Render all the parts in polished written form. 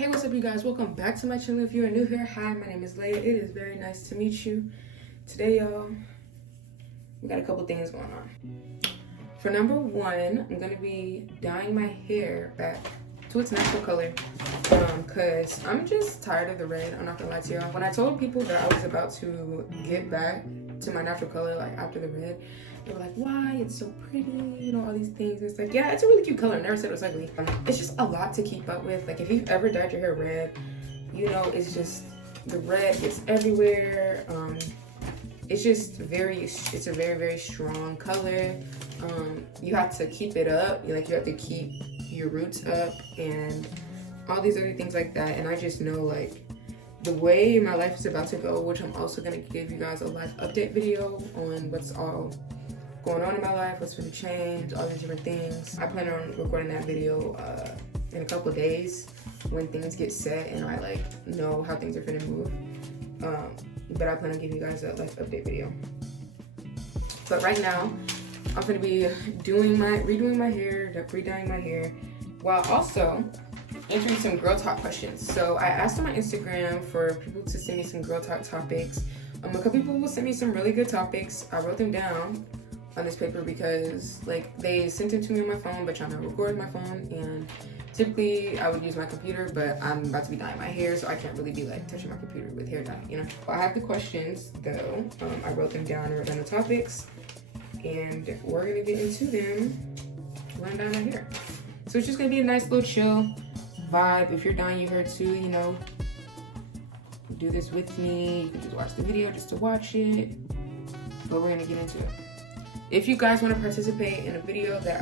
Hey, what's up, you guys? Welcome back to my channel. If you are new here, hi, my name is Leia. It is very nice to meet you. Today, y'all, we got a couple things going on. For number one, I'm gonna be dyeing my hair back to its natural color because I'm just tired of the red. I'm not gonna lie to y'all. When I told people that I was about to get back to my natural color, like after the red, they were like, why? It's so pretty, you know, all these things. It's like, yeah, it's a really cute color. I never said it was ugly. It's just a lot to keep up with. Like, if you've ever dyed your hair red, you know, it's just, the red is everywhere. It's just it's a very, very strong color. You have to keep it up. You have to keep your roots up and all these other things like that. And I just know, like, the way my life is about to go, which I'm also gonna give you guys a life update video on what's all going on in my life, what's gonna change, all these different things. I plan on recording that video in a couple of days when things get set and I like know how things are gonna move. But I plan on giving you guys a life update video. But right now, I'm gonna be redoing my hair, re-dyeing my hair, while also answering some girl talk questions. So I asked on my Instagram for people to send me some girl talk topics. A couple people will send me some really good topics. I wrote them down on this paper because like they sent it to me on my phone, but trying to record my phone, and typically I would use my computer, but I'm about to be dyeing my hair, so I can't really be like touching my computer with hair dye, you know? I have the questions though. I wrote them down, I wrote down the topics, and we're gonna get into them when I'm dyeing my hair. So it's just gonna be a nice little chill vibe. If you're dyeing your hair too, you know, do this with me. You can just watch the video just to watch it, but we're gonna get into it. If you guys want to participate in a video that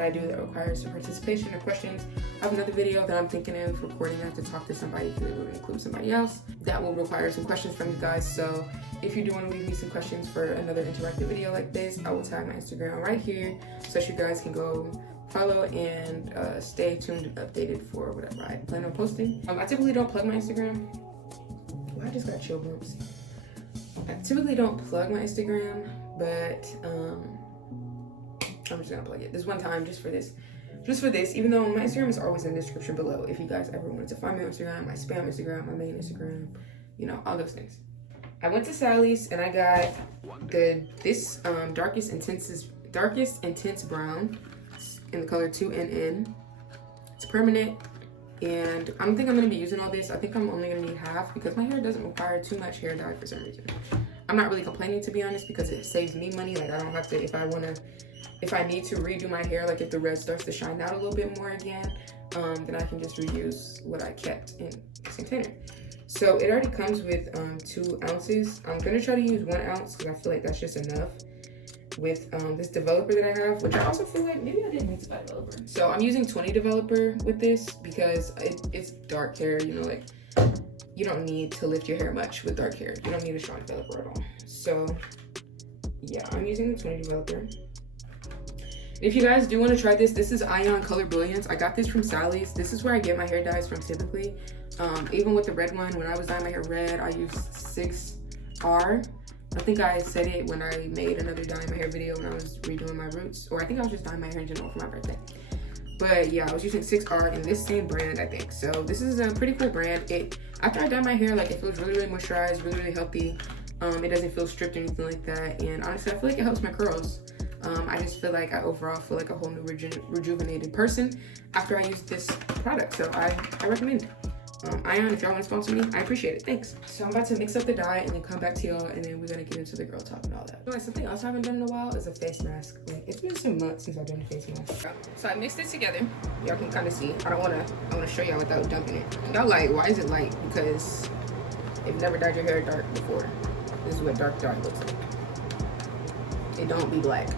I do that requires some participation or questions, I have another video that I'm thinking of recording. I have to talk to somebody because it would include somebody else. That will require some questions from you guys. So if you do want to leave me some questions for another interactive video like this, I will tag my Instagram right here so that you guys can go follow and stay tuned and updated for whatever I plan on posting. I typically don't plug my Instagram. Well, I just got chill bumps. I typically don't plug my Instagram, but I'm just gonna plug it this one time just for this, even though my Instagram is always in the description below if you guys ever wanted to find me on Instagram, my spam Instagram, my main Instagram, you know, all those things. I went to Sally's and I got this darkest intense brown in the color 2NN. It's permanent, and I don't think I'm gonna be using all this. I think I'm only gonna need half because my hair doesn't require too much hair dye for some reason. I'm not really complaining, to be honest, because it saves me money. Like, I don't have to, if I need to redo my hair, like if the red starts to shine out a little bit more again, then I can just reuse what I kept in the same container. So it already comes with 2 ounces. I'm gonna try to use 1 ounce because I feel like that's just enough with this developer that I have, which I also feel like maybe I didn't need to buy a developer. So I'm using 20 developer with this because it's dark hair, you know, like you don't need to lift your hair much with dark hair. You don't need a strong developer at all. So yeah, I'm using the 20 developer. If you guys do want to try this, this is Ion Color Brilliance. I got this from Sally's. This is where I get my hair dyes from typically. Even with the red one, when I was dyeing my hair red, I used 6R. I think I said it when I made another dyeing my hair video when I was redoing my roots, or I think I was just dyeing my hair in general for my birthday. But yeah, I was using 6R in this same brand, I think. So this is a pretty cool brand. After I dye my hair, like, it feels really, really moisturized, really, really healthy. It doesn't feel stripped or anything like that. And honestly, I feel like it helps my curls. I just feel like I overall feel like a whole new rejuvenated person after I use this product. So I recommend it. Ion, if y'all want to sponsor me, I appreciate it. Thanks. So I'm about to mix up the dye and then come back to y'all, and then we're gonna get into the girl talk and all that. So something else I haven't done in a while is a face mask. Like, it's been some months since I've done a face mask. So I mixed it together. Y'all can kind of see. I wanna show y'all without dumping it. Y'all like, why is it light? Because if you've never dyed your hair dark before, this is what dark looks like. It don't be black.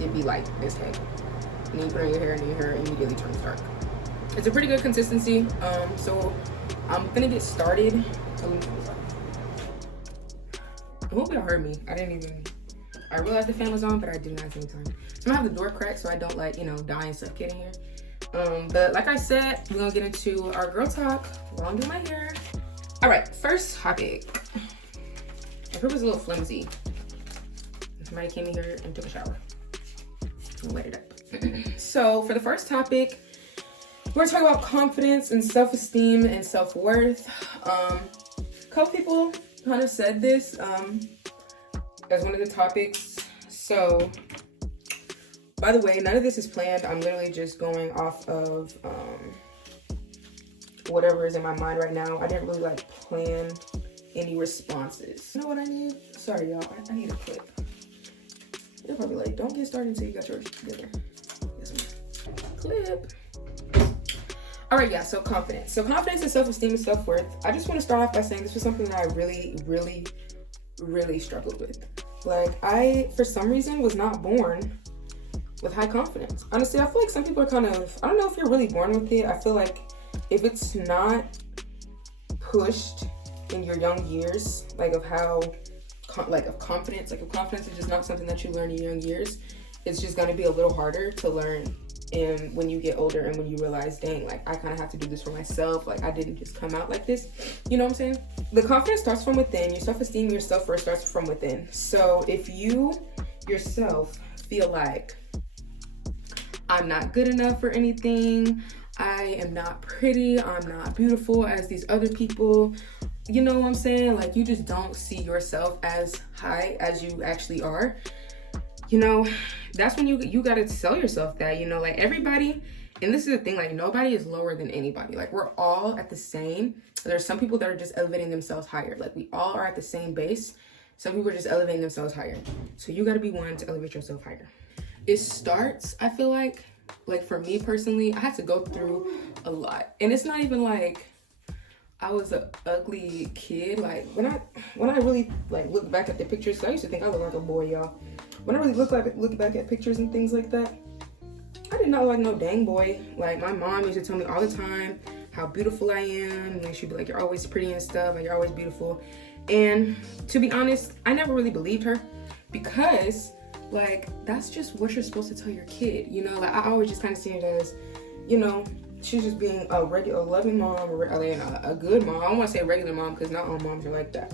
It be light as heck. And then you put it on your hair, and your hair immediately turns dark. It's a pretty good consistency. So I'm gonna get started. I hope y'all heard me. I realized the fan was on, but I didn't at the same time. So I'm gonna have the door cracked so I don't, like, you know, die and stuff getting here. But like I said, we're gonna get into our girl talk while I'm doing my hair. All right, first topic. My hair was a little flimsy. Somebody came in here and took a shower and wet it up. So for the first topic, We're talking about confidence and self-esteem and self-worth. A couple people kind of said this as one of the topics. So, by the way, none of this is planned. I'm literally just going off of whatever is in my mind right now. I didn't really like plan any responses. You know what I need? Sorry, y'all. I need a clip. You're probably like, don't get started until you got yours together. Clip. All right, yeah, so confidence. So confidence and self-esteem and self-worth. I just want to start off by saying this was something that I really struggled with. Like, I, for some reason, was not born with high confidence. Honestly, I feel like some people are kind of, I don't know if you're really born with it. I feel like if it's not pushed in your young years, like of how, like of confidence, like if confidence is just not something that you learn in your young years, it's just going to be a little harder to learn. And when you get older and when you realize, dang, like I kind of have to do this for myself. Like I didn't just come out like this. You know what I'm saying? The confidence starts from within. Your self-esteem, your self-worth starts from within. So if you yourself feel like I'm not good enough for anything, I am not pretty, I'm not beautiful as these other people, you know what I'm saying? Like you just don't see yourself as high as you actually are. You know, that's when you gotta tell yourself that, you know, like everybody, and this is the thing, like nobody is lower than anybody. Like we're all at the same. There's some people that are just elevating themselves higher. Like we all are at the same base. Some people are just elevating themselves higher. So you gotta be one to elevate yourself higher. It starts, I feel like for me personally, I had to go through a lot. And it's not even like I was an ugly kid. Like when I really like look back at the pictures, 'cause I used to think I looked like a boy, y'all. When I really look back at pictures and things like that, I did not look like no dang boy. Like my mom used to tell me all the time how beautiful I am, and she'd be like, "You're always pretty and stuff, like you're always beautiful." And to be honest, I never really believed her because like that's just what you're supposed to tell your kid, you know. Like I always just kind of see it as, you know, she's just being a regular, loving mom, or a good mom. I don't want to say regular mom because not all moms are like that.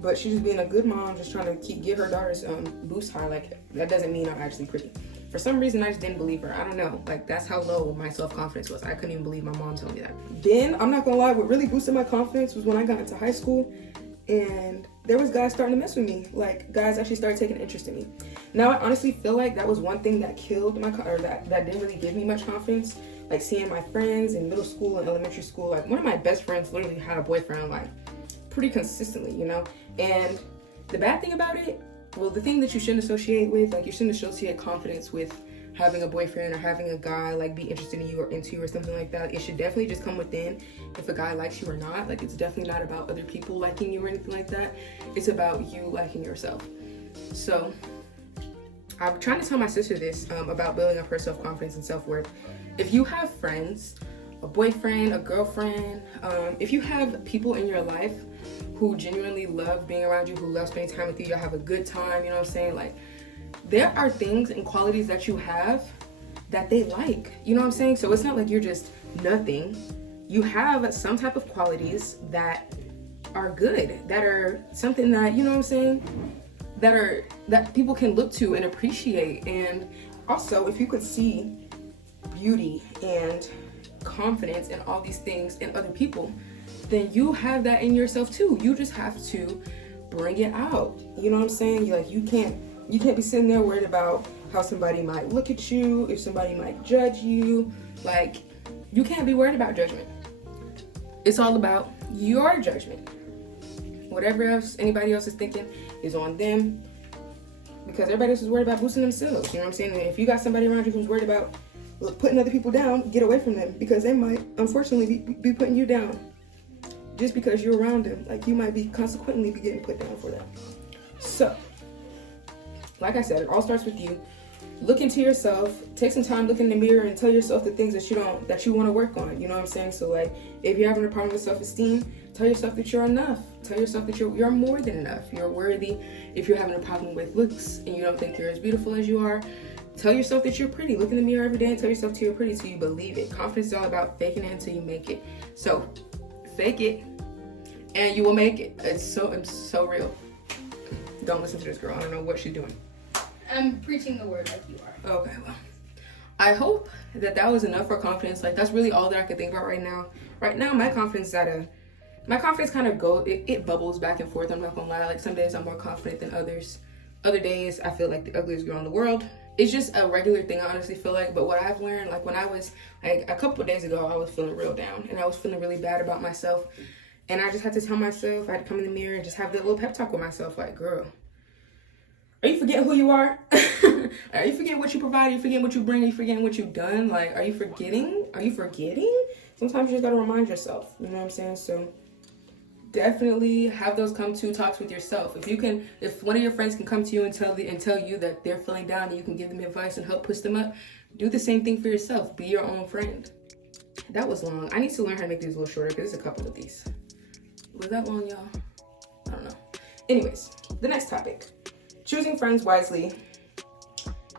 But she's just being a good mom, just trying to get her daughter's boost high. Like, that doesn't mean I'm actually pretty. For some reason, I just didn't believe her. I don't know. Like, that's how low my self-confidence was. I couldn't even believe my mom telling me that. Then, I'm not gonna lie, what really boosted my confidence was when I got into high school and there was guys starting to mess with me. Like, guys actually started taking an interest in me. Now, I honestly feel like that was one thing that killed my, or that didn't really give me much confidence. Like, seeing my friends in middle school and elementary school. Like, one of my best friends literally had a boyfriend, like, pretty consistently, you know? And the bad thing about it, well, the thing that you shouldn't associate with, like you shouldn't associate confidence with having a boyfriend or having a guy like be interested in you or into you or something like that. It should definitely just come within if a guy likes you or not. Like it's definitely not about other people liking you or anything like that. It's about you liking yourself. So I'm trying to tell my sister this about building up her self-confidence and self-worth. If you have friends, a boyfriend, a girlfriend, if you have people in your life who genuinely love being around you, who love spending time with you, you'll have a good time, you know what I'm saying? Like, there are things and qualities that you have that they like, you know what I'm saying? So it's not like you're just nothing. You have some type of qualities that are good, that are something that, you know what I'm saying? That people can look to and appreciate. And also, if you could see beauty and confidence and all these things in other people, then you have that in yourself too. You just have to bring it out. You know what I'm saying? You can't be sitting there worried about how somebody might look at you, if somebody might judge you. Like, you can't be worried about judgment. It's all about your judgment. Whatever else anybody else is thinking is on them, because everybody else is worried about boosting themselves. You know what I'm saying? And if you got somebody around you who's worried about putting other people down, get away from them, because they might unfortunately be putting you down. Just because you're around them, like you might be consequently be getting put down for that. So, like I said, it all starts with you. Look into yourself, take some time, look in the mirror and tell yourself the things that you want to work on. You know what I'm saying? So like, if you're having a problem with self-esteem, tell yourself that you're enough. Tell yourself that you're more than enough. You're worthy. If you're having a problem with looks and you don't think you're as beautiful as you are, tell yourself that you're pretty. So mirror every day and tell yourself you're pretty till you believe it. Confidence is all about faking it until you make it. So fake it and you will make it. It's so real. Don't listen to this girl. I don't know what she's doing. I'm preaching the word like you are. Okay, well. I hope that that was enough for confidence. Like, that's really all that I could think about right now. Right now, my confidence kind of goes, it bubbles back and forth. I'm not gonna lie. Like, some days I'm more confident than others. Other days I feel like the ugliest girl in the world. It's just a regular thing, I honestly feel like. But what I've learned, like when I was, like a couple of days ago, I was feeling real down and I was feeling really bad about myself. And I just had to tell myself, I had to come in the mirror and just have that little pep talk with myself, like, girl, are you forgetting who you are? Are you forgetting what you provide? Are you forgetting what you bring? Are you forgetting what you've done? Like, are you forgetting? Are you forgetting? Sometimes you just gotta remind yourself, you know what I'm saying? So definitely have those come to talks with yourself. If one of your friends can come to you and tell you that they're feeling down and you can give them advice and help push them up, do the same thing for yourself. Be your own friend. That was long. I need to learn how to make these a little shorter because there's a couple of these. Was that long, y'all? I don't know. Anyways, the next topic. Choosing friends wisely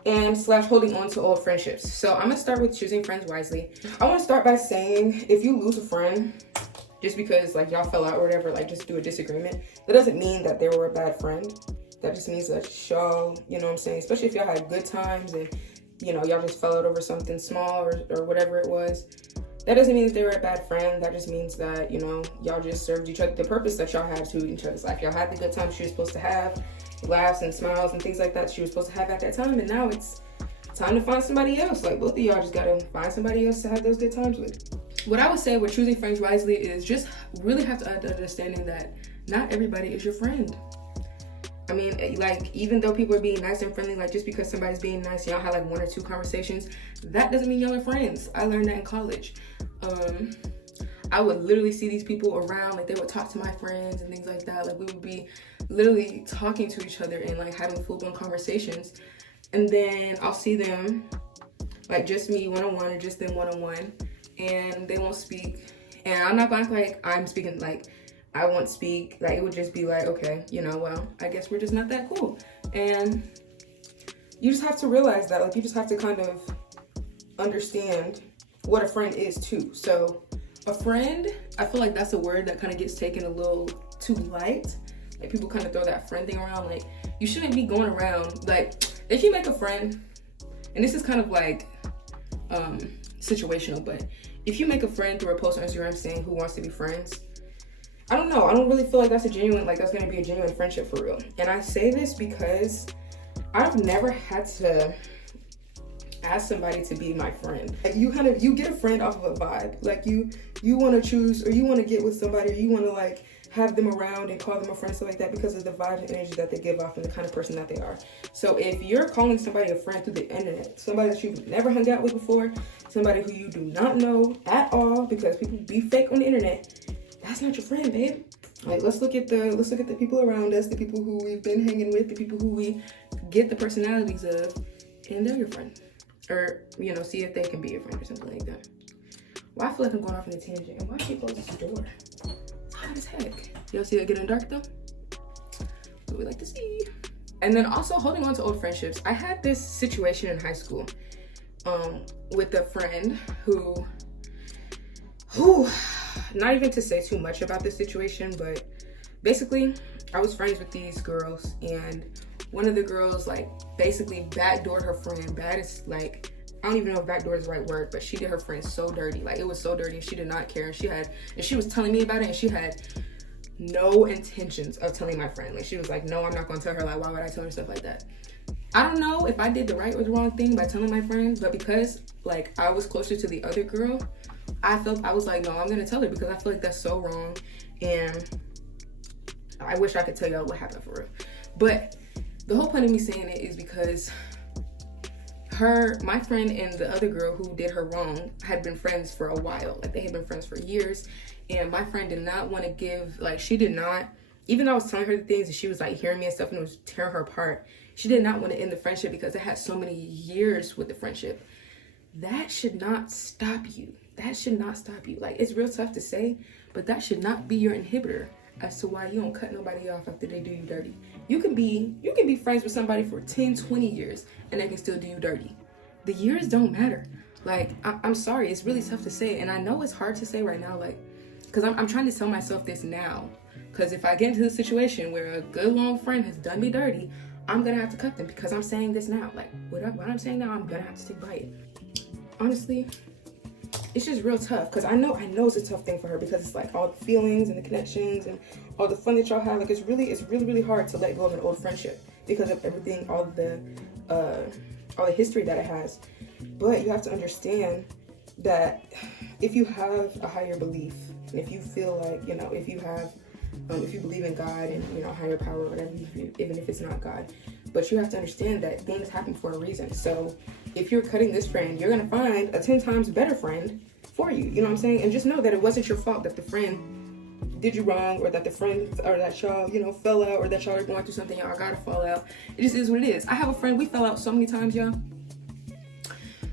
and / holding on to old friendships. So I'm gonna start with choosing friends wisely. I want to start by saying, if you lose a friend just because like y'all fell out or whatever, like just do a disagreement, that doesn't mean that they were a bad friend. That just means that y'all, you know what I'm saying, especially if y'all had good times and, you know, y'all just fell out over something small or whatever it was. That doesn't mean that they were a bad friend. That just means that, you know, y'all just served each other the purpose that y'all had to each other's life. Y'all had the good times she was supposed to have, laughs and smiles and things like that she was supposed to have at that time, and now it's time to find somebody else. Like, both of y'all just gotta find somebody else to have those good times with. What I would say with choosing friends wisely is just really have to have the understanding that not everybody is your friend. I mean, like, even though people are being nice and friendly, like, just because somebody's being nice, y'all have like 1 or 2 conversations, that doesn't mean y'all are friends. I learned that in college. I would literally see these people around, like, they would talk to my friends and things like that. Like, we would be literally talking to each other and like having full-blown conversations. And then I'll see them, like, just me one-on-one or just them one-on-one, and they won't speak. And I'm not gonna act like I'm speaking, like, I won't speak. Like, it would just be like, okay, you know, well, I guess we're just not that cool. And you just have to realize that, like, you just have to kind of understand what a friend is too. So a friend, I feel like that's a word that kind of gets taken a little too light. Like, people kind of throw that friend thing around. Like, you shouldn't be going around, like, if you make a friend, and this is kind of like situational, but if you make a friend through a post on Instagram saying who wants to be friends, I don't know, I don't really feel like that's that's gonna be a genuine friendship for real. And I say this because I've never had to ask somebody to be my friend. Like, you get a friend off of a vibe. Like, you want to choose, or you want to get with somebody, or you want to like have them around and call them a friend, stuff like that, because of the vibe and energy that they give off and the kind of person that they are. So if you're calling somebody a friend through the internet, somebody that you've never hung out with before, somebody who you do not know at all, because people be fake on the internet, that's not your friend, babe. Like, let's look at the people around us, the people who we've been hanging with, the people who we get the personalities of, and they're your friend. Or, you know, see if they can be your friend or something like that. Well, I feel like I'm going off on a tangent. And why she close this door? Hot as heck. Y'all see it getting dark though? What we like to see. And then also holding on to old friendships. I had this situation in high school with a friend who, not even to say too much about this situation, but basically I was friends with these girls, and one of the girls like basically backdoored her friend. Like, I don't even know if backdoor is the right word, but she did her friend so dirty. Like, it was so dirty, and she did not care. And she was telling me about it, and she had no intentions of telling my friend. Like, she was like, no, I'm not gonna tell her. Like, why would I tell her stuff like that? I don't know if I did the right or the wrong thing by telling my friend, but because like I was closer to the other girl, I was like, no, I'm gonna tell her, because I feel like that's so wrong. And I wish I could tell y'all what happened for real. But the whole point of me saying it is because my friend and the other girl who did her wrong had been friends for a while. Like, they had been friends for years, and my friend did not want to give, like, she did not, even though I was telling her the things and she was like hearing me and stuff and it was tearing her apart, she did not want to end the friendship because it had so many years with the friendship. That should not stop you. That should not stop you. Like, it's real tough to say, but that should not be your inhibitor as to why you don't cut nobody off after they do you dirty. You can be friends with somebody for 10, 20 years and they can still do you dirty. The years don't matter. Like, I'm sorry, it's really tough to say, and I know it's hard to say right now, like, because I'm trying to tell myself this now, because if I get into a situation where a good long friend has done me dirty, I'm gonna have to cut them, because I'm saying this now. Like, what I'm saying now, I'm gonna have to stick by it. honestly, it's just real tough, because I know it's a tough thing for her, because it's like all the feelings and the connections and all the fun that y'all have. Like, it's really hard to let go of an old friendship because of everything, all the history that it has. But you have to understand that if you have a higher belief, and if you feel like, you know, if you believe in God and, you know, higher power or whatever, even if it's not God, but you have to understand that things happen for a reason. So if you're cutting this friend, you're gonna find a 10 times better friend for you. You know what I'm saying? And just know that it wasn't your fault that the friend did you wrong, or that the friend, or that y'all, you know, fell out, or that y'all are going through something, y'all gotta fall out. It just is what it is. I have a friend, we fell out so many times, y'all.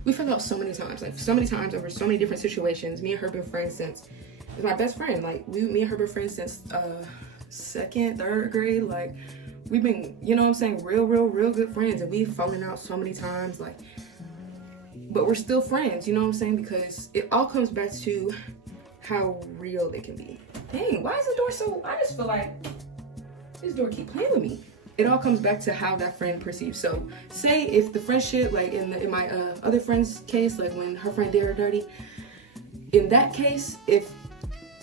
We fell out so many times, like so many times over so many different situations. Me and her been friends since, it's my best friend. Like, me and her been friends since second, third grade. Like, we've been, you know what I'm saying, real good friends, and we've fallen out so many times, like, but we're still friends, you know what I'm saying, because it all comes back to how real they can be. Dang, why is the door so, I just feel like this door keep playing with me. It all comes back to how that friend perceives. So say if the friendship, like in my other friend's case, like when her friend did her dirty, in that case, if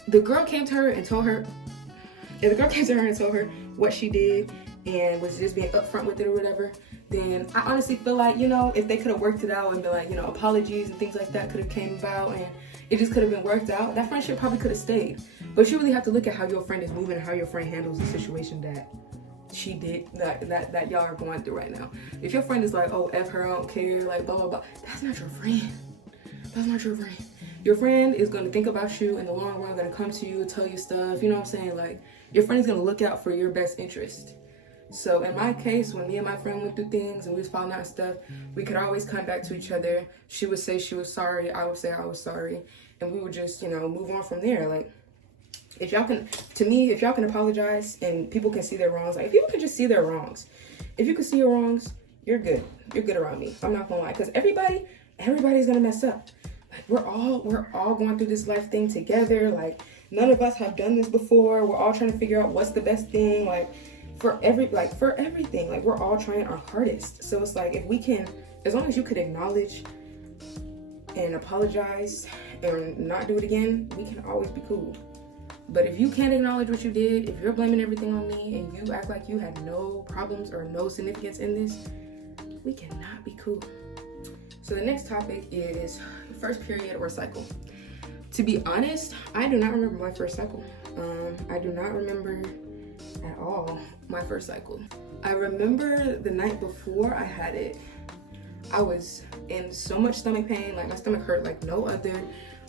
the girl came to her and told her what she did and was just being upfront with it or whatever, then I honestly feel like, you know, if they could have worked it out and been like, you know, apologies and things like that could have came about, and it just could have been worked out, that friendship probably could have stayed. But you really have to look at how your friend is moving and how your friend handles the situation that she did, that y'all are going through right now. If your friend is like, oh, F her, I don't care, like blah blah blah, that's not your friend. That's not your friend. Your friend is going to think about you in the long run, going to come to you, tell you stuff, you know what I'm saying? Like, your friend is going to look out for your best interest. So in my case, when me and my friend went through things and we was falling out and stuff, we could always come back to each other. She would say she was sorry, I would say I was sorry, and we would just, you know, move on from there. Like, if y'all can apologize and people can see their wrongs, like if people can just see their wrongs, if you can see your wrongs, you're good. You're good around me. I'm not gonna lie, because everybody's gonna mess up. Like, we're all going through this life thing together. Like, none of us have done this before. We're all trying to figure out what's the best thing, like for everything. Like, we're all trying our hardest. So it's like, if we can, as long as you could acknowledge and apologize and not do it again, we can always be cool. But if you can't acknowledge what you did, if you're blaming everything on me and you act like you had no problems or no significance in this, we cannot be cool. So the next topic is first period or cycle. To be honest, I do not remember my first cycle. I do not remember at all my first cycle. I remember the night before I had it, I was in so much stomach pain, like my stomach hurt like no other.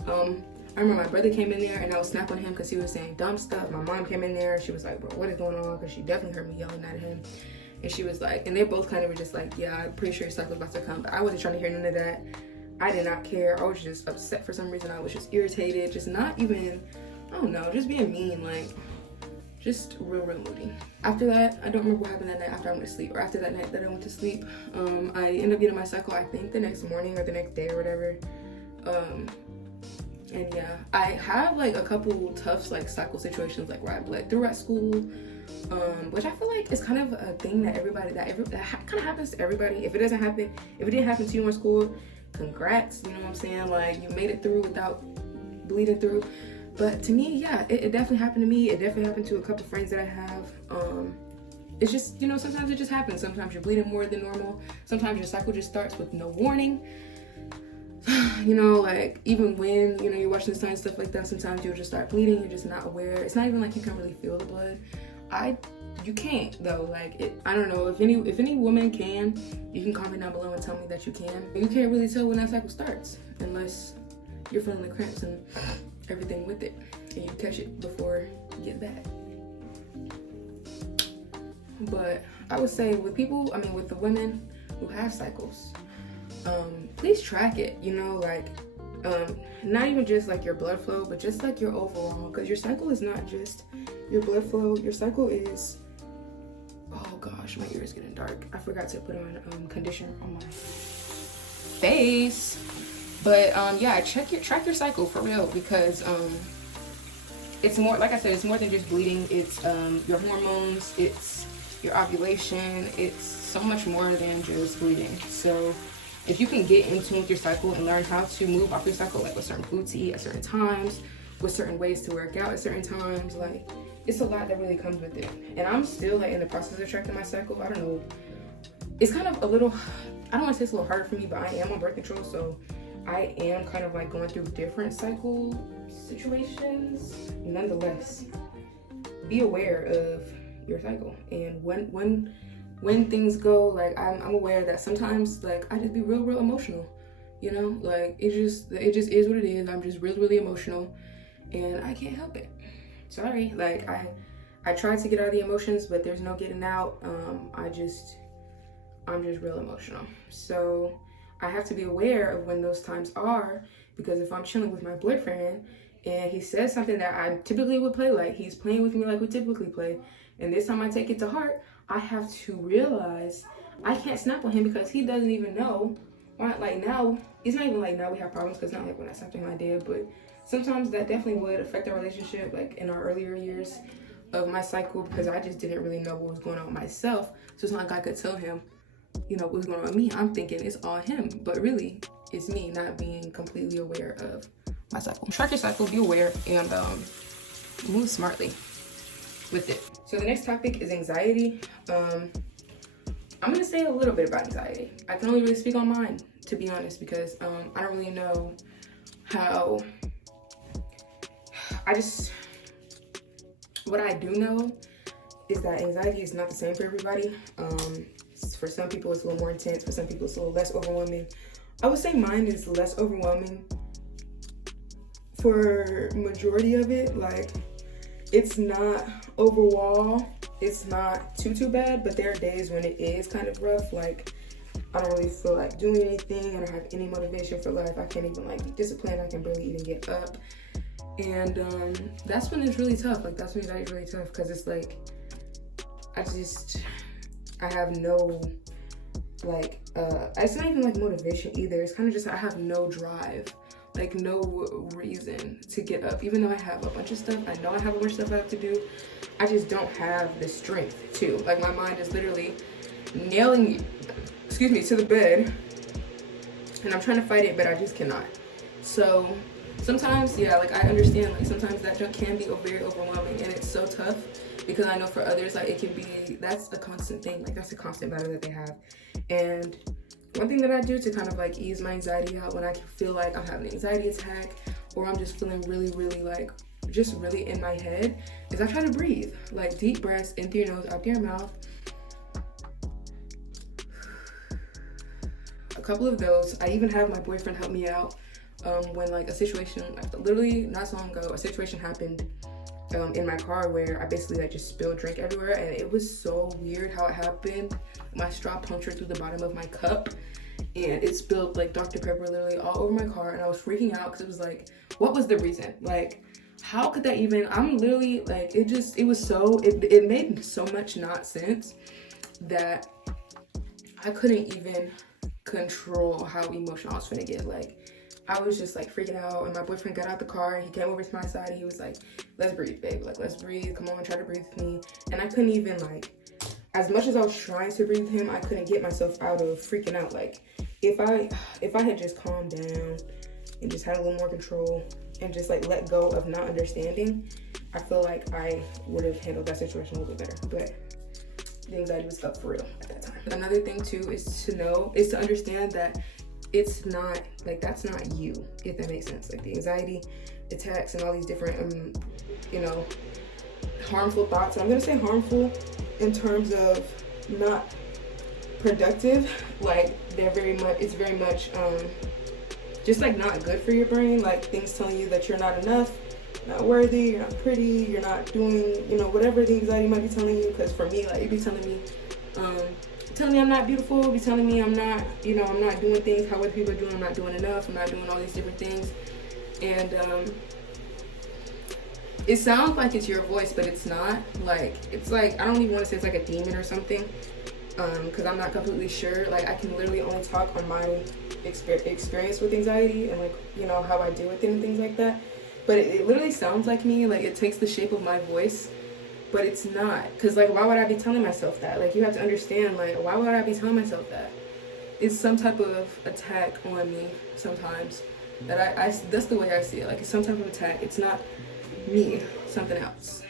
I remember my brother came in there and I was snapping on him because he was saying dumb stuff. My mom came in there and she was like, bro, what is going on? Because she definitely heard me yelling at him. And she was like, and they both kind of were just like, yeah, I'm pretty sure your cycle's about to come. But I wasn't trying to hear none of that. I did not care. I was just upset for some reason. I was just irritated, just not even, I don't know, just being mean, like just real moody. After that, I don't remember what happened that night after I went to sleep, or after that night that I went to sleep. I ended up getting my cycle, I think the next morning or the next day or whatever. And yeah, I have like a couple tough like cycle situations, like where I bled through at school, which I feel like is kind of a thing that kind of happens to everybody. If it didn't happen to you in school, congrats, you know what I'm saying? Like, you made it through without bleeding through. But to me, yeah, it definitely happened to me. It definitely happened to a couple friends that I have. It's just, you know, sometimes it just happens. Sometimes you're bleeding more than normal. Sometimes your cycle just starts with no warning. You know, like, even when, you know, you're watching the signs, stuff like that, sometimes you'll just start bleeding. You're just not aware. It's not even like you can really feel the blood. You can't though. Like, I don't know if any woman can. You can comment down below and tell me that you can. You can't really tell when that cycle starts unless you're feeling the cramps and everything with it, and you catch it before you get bad. But I would say with the women who have cycles, please track it, you know, like, not even just like your blood flow, but just like your overall, because your cycle is not just your blood flow. Your cycle is, oh gosh, my ear is getting dark. I forgot to put on conditioner on my face. But yeah, track your cycle for real, because it's more, like I said, it's more than just bleeding. It's your hormones, it's your ovulation, it's so much more than just bleeding. So if you can get in tune with your cycle and learn how to move off your cycle, like with certain food to eat at certain times, with certain ways to work out at certain times, like it's a lot that really comes with it. And I'm still like in the process of tracking my cycle. I don't know. It's kind of a little, I don't want to say it's a little harder for me, but I am on birth control, so I am kind of like going through different cycle situations. Nonetheless, be aware of your cycle, and when things go, like I'm aware that sometimes like I just be real emotional, you know, like it just is what it is. I'm just really emotional, and I can't help it. Sorry, like I try to get out of the emotions, but there's no getting out. I'm just real emotional, so I have to be aware of when those times are, because if I'm chilling with my boyfriend and he says something that I typically would play, like he's playing with me like we typically play, and this time I take it to heart, I have to realize I can't snap on him because he doesn't even know. Like now, it's not even like now we have problems, because not like when I snapped on him I did, but sometimes that definitely would affect our relationship, like in our earlier years of my cycle, because I just didn't really know what was going on with myself. So it's not like I could tell him, you know, what's going on with me. I'm thinking it's all him, but really it's me not being completely aware of my cycle. Track your cycle, be aware, and move smartly with it. So the next topic is anxiety. I'm gonna say a little bit about anxiety. I can only really speak on mine, to be honest, because I don't really know how. What I do know is that anxiety is not the same for everybody. For some people it's a little more intense, for some people it's a little less overwhelming. I would say mine is less overwhelming for majority of it. Like, it's not overall, it's not too bad, but there are days when it is kind of rough. Like, I don't really feel like doing anything. I don't have any motivation for life. I can't even like be disciplined. I can barely even get up. And that's when it's really tough. Like, that's when anxiety is really tough, because it's like I have no, like, it's not even like motivation either. It's kind of just I have no drive, like no reason to get up, even though I have a bunch of stuff. I know I have a bunch of stuff I have to do. I just don't have the strength to. Like, my mind is literally nailing me, to the bed, and I'm trying to fight it, but I just cannot. So sometimes, yeah, like I understand, like sometimes that junk can be very overwhelming, and it's so tough. Because I know for others, like it can be, that's a constant thing, like that's a constant battle that they have. And one thing that I do to kind of like ease my anxiety out when I feel like I'm having an anxiety attack, or I'm just feeling really like just really in my head, is I try to breathe, like deep breaths in through your nose, out through your mouth. A couple of those. I even have my boyfriend help me out when like a situation, like literally not so long ago, a situation happened in my car where I basically like just spilled drink everywhere, and it was so weird how it happened. My straw punctured through the bottom of my cup, and it spilled like Dr. Pepper literally all over my car, and I was freaking out because it was like, what was the reason? Like, how could that even, I'm literally like, it made so much not sense that I couldn't even control how emotional I was finna get. Like, I was just like freaking out, and my boyfriend got out the car and he came over to my side and he was like, let's breathe, babe, like let's breathe, come on, try to breathe with me. And I couldn't even, like, as much as I was trying to breathe with him, I couldn't get myself out of freaking out. Like, if I had just calmed down and just had a little more control and just like let go of not understanding, I feel like I would have handled that situation a little bit better. But the anxiety was up for real at that time. Another thing too is to understand that it's not, like, that's not you, if that makes sense. Like, the anxiety attacks and all these different, harmful thoughts. I'm gonna say harmful in terms of not productive. Like, it's very much, just like not good for your brain. Like, things telling you that you're not enough, not worthy, you're not pretty, you're not doing, whatever the anxiety might be telling you. Because for me, like, it'd be telling me I'm not beautiful, it'd be telling me I'm not doing things how other people are doing, I'm not doing enough, I'm not doing all these different things. And it sounds like it's your voice, but it's not. Like, it's like, I don't even want to say it's like a demon or something, because I'm not completely sure. Like, I can literally only talk on my experience with anxiety and, like, how I deal with it and things like that. But it literally sounds like me. Like, it takes the shape of my voice, but it's not. Because, like, why would I be telling myself that? Like, you have to understand, like, why would I be telling myself that? it's some type of attack on me sometimes. That I that's the way I see it. Like, it's some type of attack. It's not me, something else.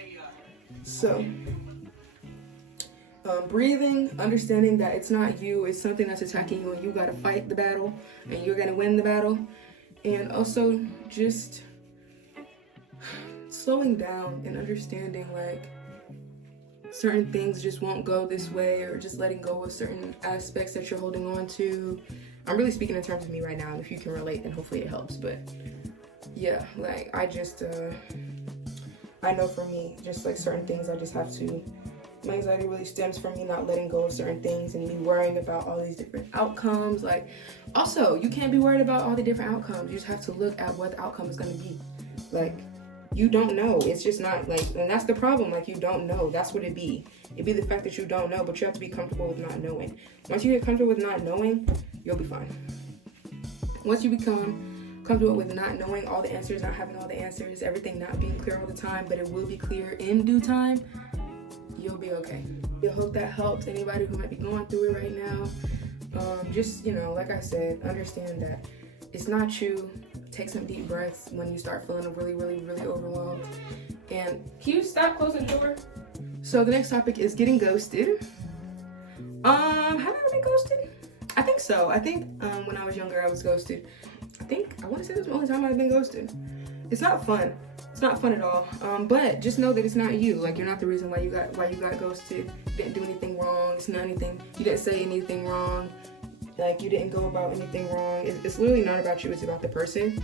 So, breathing, understanding that it's not you, it's something that's attacking you, and you gotta fight the battle, and you're gonna win the battle. And also just slowing down and understanding, like, certain things just won't go this way, or just letting go of certain aspects that you're holding on to. I'm really speaking in terms of me right now, and if you can relate, then hopefully it helps. But yeah, like, I just I know for me, just like certain things I just have to, my anxiety really stems from me not letting go of certain things and me worrying about all these different outcomes. Like, also, you can't be worried about all the different outcomes. You just have to look at what the outcome is going to be. Like, you don't know. It's just not, like, and that's the problem. Like, you don't know. That's what it'd be. It'd be the fact that you don't know, but you have to be comfortable with not knowing. Once you get comfortable with not knowing, you'll be fine. Once you become comfortable with not knowing all the answers, not having all the answers, everything not being clear all the time, but it will be clear in due time, you'll be okay. I hope that helps anybody who might be going through it right now. Just, like I said, understand that it's not you. Take some deep breaths when you start feeling really, really, really overwhelmed. And can you stop closing the door? So the next topic is getting ghosted. Have I ever been ghosted? I think so. I think when I was younger, I was ghosted. I want to say this was the only time I've been ghosted. It's not fun. It's not fun at all. But just know that it's not you. Like, you're not the reason why you got ghosted. You didn't do anything wrong. It's not anything. You didn't say anything wrong. Like, you didn't go about anything wrong. It's literally not about you. It's about the person.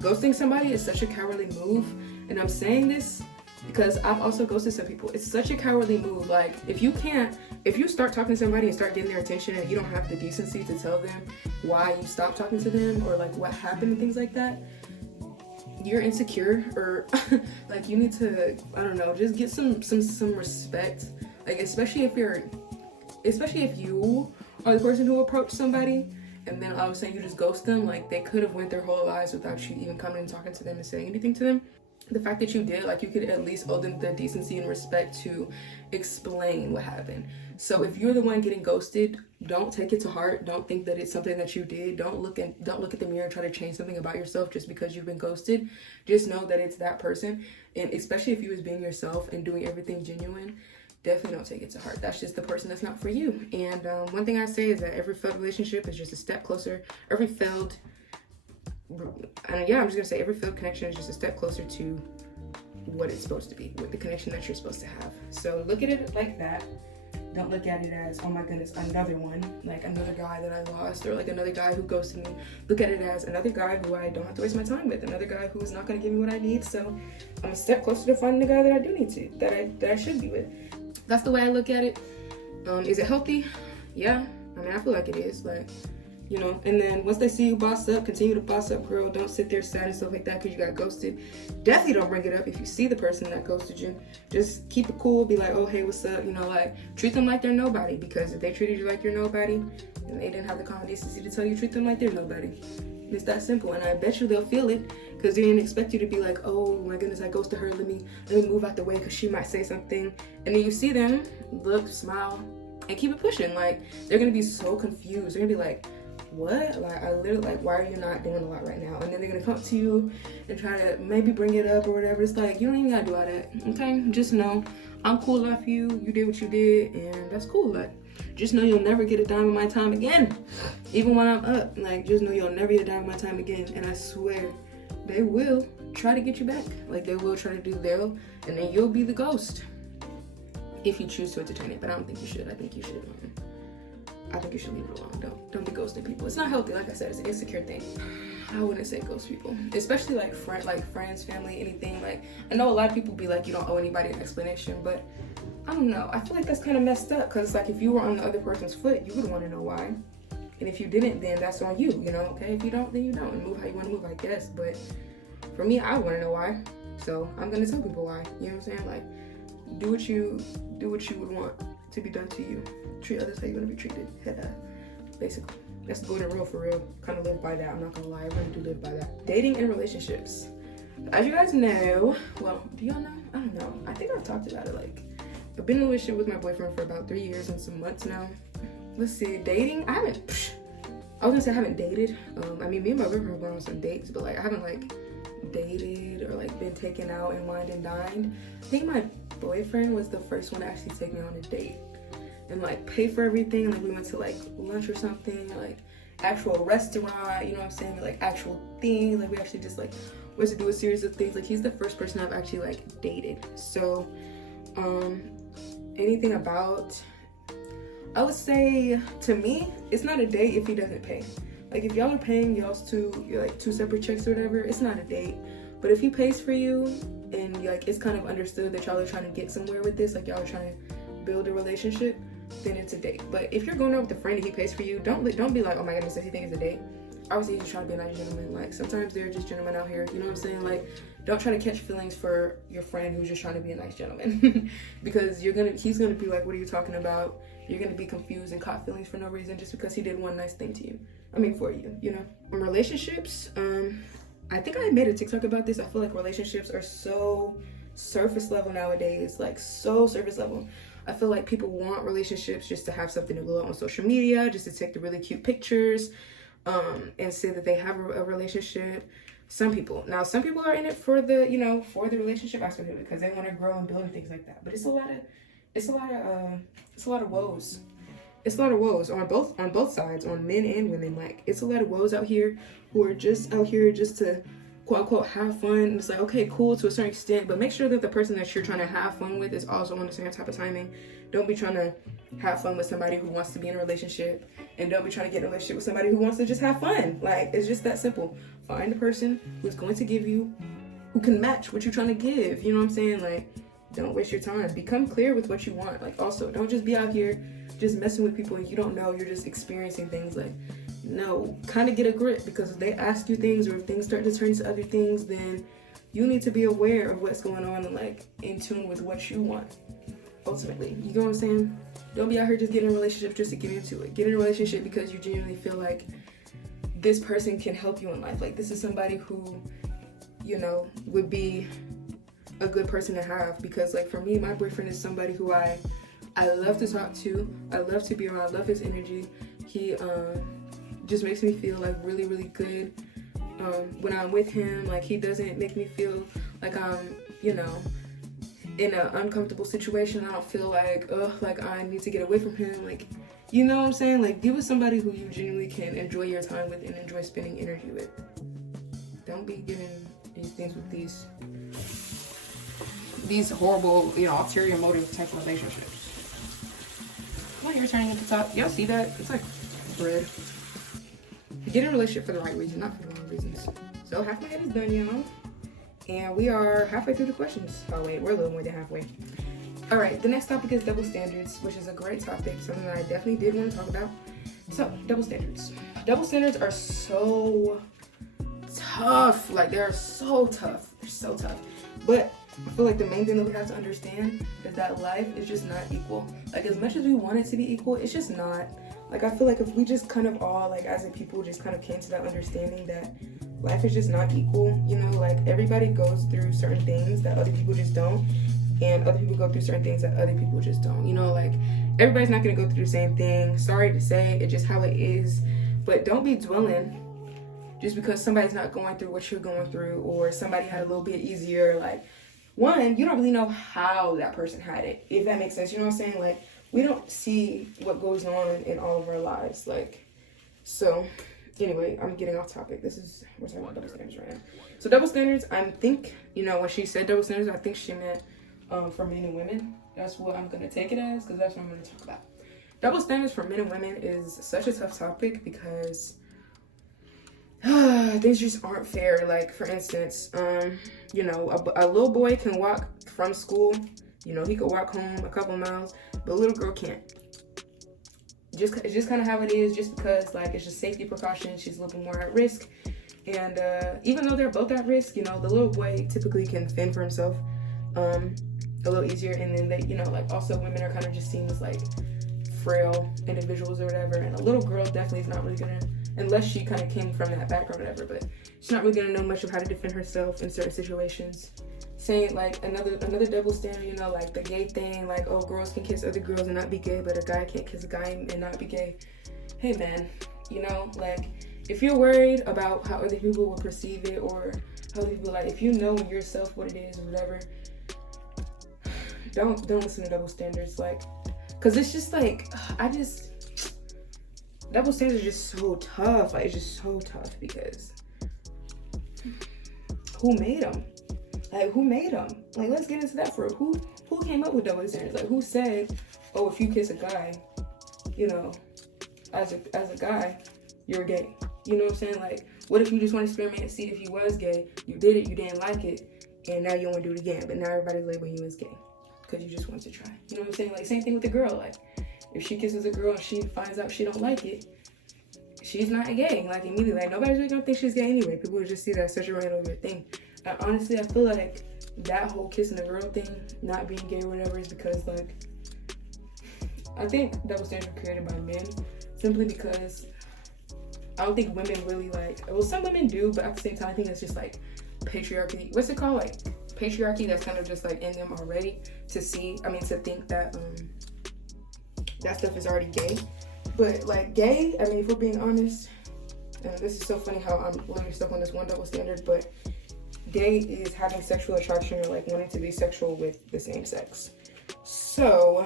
Ghosting somebody is such a cowardly move. And I'm saying this because I've also ghosted some people. It's such a cowardly move. Like, if you start talking to somebody and start getting their attention and you don't have the decency to tell them why you stopped talking to them or like what happened and things like that, you're insecure, or like, you need to, I don't know, just get some respect. Like, especially if you are the person who approached somebody and then all of a sudden you just ghost them. Like, they could have went their whole lives without you even coming and talking to them and saying anything to them. The fact that you did, like, you could at least owe them the decency and respect to explain what happened. So if you're the one getting ghosted, don't take it to heart. Don't think that it's something that you did. Don't look at the mirror and try to change something about yourself just because you've been ghosted. Just know that it's that person. And especially if you was being yourself and doing everything genuine, definitely don't take it to heart. That's just the person that's not for you. And one thing I say is that every failed relationship is just a step closer. Every failed connection is just a step closer to what it's supposed to be, with the connection that you're supposed to have. So look at it like that. Don't look at it as, oh my goodness, another one, like another guy that I lost, or like another guy who ghosted me. Look at it as another guy who I don't have to waste my time with, another guy who is not going to give me what I need. So I'm a step closer to finding the guy that I do need to, that I should be with. That's the way I look at it. Is it healthy? Yeah. I mean, I feel like it is. Like, and then once they see you boss up, continue to boss up, girl. Don't sit there sad and stuff like that because you got ghosted. Definitely don't bring it up if you see the person that ghosted you. Just keep it cool. Be like, oh, hey, what's up? Like, treat them like they're nobody, because if they treated you like you're nobody and they didn't have the common decency to tell you, treat them like they're nobody. It's that simple. And I bet you they'll feel it, because they didn't expect you to be like, oh my goodness, I ghosted her. Let me move out the way because she might say something. And then you see them, look, smile, and keep it pushing. Like, they're going to be so confused. They're going to be like, what? Like, I literally, like, why are you not doing a lot right now? And then they're gonna come to you and try to maybe bring it up or whatever. It's like, you don't even gotta do all that, okay? Just know I'm cool off you. You did what you did, and that's cool. Like, just know you'll never get a dime of my time again. Even when I'm up, like, just know you'll never get a dime of my time again. And I swear, they will try to get you back. Like, they will try to do their, and then you'll be the ghost if you choose to entertain it. But I don't think you should. I think you should leave it alone. Don't be ghosting people. It's not healthy. Like I said, it's an insecure thing. I wouldn't say ghost people, especially like friends, family, anything. Like, I know a lot of people be like, you don't owe anybody an explanation, but I don't know. I feel like that's kind of messed up, because like, if you were on the other person's foot, you would want to know why. And if you didn't, then that's on you. Okay. If you don't, then you don't, and move how you want to move, I guess. But for me, I want to know why. So I'm gonna tell people why. You know what I'm saying? Like, do what you would want to be done to you. Treat others how you want to be treated. Basically, that's the golden rule, for real. Kind of live by that. I'm not gonna lie, I really do live by that. Dating and relationships. As you guys know, well, do y'all know? I don't know. I think I've talked about it. Like, I've been in a relationship with my boyfriend for about 3 years and some months now. Let's see, dating. I haven't I was gonna say I haven't dated. I mean, me and my boyfriend have gone on some dates, but like I haven't like dated or like been taken out and wined and dined. I think my boyfriend was the first one to actually take me on a date and like pay for everything. Like we went to like lunch or something, like actual restaurant, you know what I'm saying? Like actual things. Like we actually just like was to do a series of things. Like he's the first person I've actually like dated. So anything about, I would say to me, it's not a date if he doesn't pay. Like if y'all are paying y'all's you're like two separate checks or whatever, it's not a date. But if he pays for you and like it's kind of understood that y'all are trying to get somewhere with this, like y'all are trying to build a relationship, then it's a date. But if you're going out with a friend and he pays for you, don't be like, oh my goodness, if he thinks it's a date. Obviously he's just trying to be a nice gentleman. Like sometimes they're just gentlemen out here, you know what I'm saying? Like don't try to catch feelings for your friend who's just trying to be a nice gentleman because he's gonna be like, what are you talking about? You're gonna be confused and caught feelings for no reason just because he did one nice thing to you. I mean, for you, you know. Relationships, I think I made a TikTok about this. I feel like relationships are so surface level nowadays, like so surface level. I feel like people want relationships just to have something to go on social media, just to take the really cute pictures, and say that they have a relationship. Some people are in it for the, you know, for the relationship aspect of it because they want to grow and build and things like that. But it's a lot of woes. It's a lot of woes on both sides, on men and women. Like it's a lot of woes out here who are just out here just to quote unquote have fun. And it's like, okay, cool to a certain extent, but make sure that the person that you're trying to have fun with is also on the same type of timing. Don't be trying to have fun with somebody who wants to be in a relationship, and don't be trying to get in a relationship with somebody who wants to just have fun. Like it's just that simple. Find a person who's going to give you, who can match what you're trying to give. You know what I'm saying? Like don't waste your time. Become clear with what you want. Like also don't just be out here just messing with people and you don't know, you're just experiencing things. Like no, kind of get a grip, because if they ask you things or if things start to turn into other things, then you need to be aware of what's going on and like in tune with what you want ultimately. You know what I'm saying? Don't be out here just getting in a relationship just to get into it. Get in a relationship because you genuinely feel like this person can help you in life. Like this is somebody who, you know, would be a good person to have. Because like for me, my boyfriend is somebody who I love to talk to. I love to be around. I love his energy. He just makes me feel like really, really good when I'm with him. Like he doesn't make me feel like I'm, you know, in an uncomfortable situation. I don't feel like, like I need to get away from him. Like, you know what I'm saying? Like, be with somebody who you genuinely can enjoy your time with and enjoy spending energy with. Don't be getting these things with these horrible, you know, ulterior motive type of relationships. My hair turning at the top. Y'all see that? It's like bread. Get in a relationship for the right reason, not for the wrong reasons. So half my head is done, y'all. And we are halfway through the questions. Oh wait, we're a little more than halfway. All right, the next topic is double standards, which is a great topic, something that I definitely did want to talk about. So, double standards. Double standards are so tough. Like, they're so tough. They're so tough. But I feel like the main thing that we have to understand is that life is just not equal. Like, as much as we want it to be equal, it's just not. Like, I feel like if we just kind of all, like, as a people, just kind of came to that understanding that life is just not equal, you know, like, everybody goes through certain things that other people just don't, and other people go through certain things that other people just don't, you know, like, everybody's not going to go through the same thing. Sorry to say, it's just how it is. But don't be dwelling just because somebody's not going through what you're going through, or somebody had a little bit easier. Like, one, you don't really know how that person had it, if that makes sense. You know what I'm saying? Like, we don't see what goes on in all of our lives. Like, so anyway, I'm getting off topic. We're talking about double standards right now. So double standards, I think, you know, when she said double standards, I think she meant for men and women. That's what I'm going to take it as, because that's what I'm going to talk about. Double standards for men and women is such a tough topic because things just aren't fair. Like, for instance, you know, a little boy can walk from school. You know, he could walk home a couple miles, but a little girl can't. It's just kind of how it is, just because, like, it's just safety precautions. She's a little bit more at risk. And even though they're both at risk, you know, the little boy typically can fend for himself a little easier. And then they, you know, like, also women are kind of just seen as, like, frail individuals or whatever. And a little girl definitely is not really going to, unless she kind of came from that background or whatever, but she's not really going to know much of how to defend herself in certain situations. Saying, like, another double standard, you know, like the gay thing, like, oh, girls can kiss other girls and not be gay, but a guy can't kiss a guy and not be gay. Hey, man, you know? Like, if you're worried about how other people will perceive it, or how other people, like, if you know yourself what it is or whatever, don't listen to double standards. Like, because it's just like, double standards are just so tough. Like, it's just so tough because who made them? Like, who made them? Like, let's get into that for who came up with double standards? Like, who said, oh, if you kiss a guy, you know, as a guy, you're gay? You know what I'm saying? Like, what if you just want to experiment and see if you was gay? You did it, you didn't like it, and now you want to do it again. But now everybody's labeling you as gay because you just want to try. You know what I'm saying? Like, same thing with the girl. Like, if she kisses a girl and she finds out she don't like it, she's not gay. Like, immediately, like, nobody's really gonna think she's gay anyway. People would just see that as such a random weird thing. And honestly, I feel like that whole kissing a girl thing, not being gay or whatever, is because, like, I think double standards were created by men simply because I don't think women really, like, well, some women do, but at the same time, I think it's just like patriarchy. What's it called? Like, patriarchy that's kind of just like in them already to think that that stuff is already gay. But like, gay, I mean, if we're being honest, and this is so funny how I'm literally stuck on this one double standard, but gay is having sexual attraction or like wanting to be sexual with the same sex. So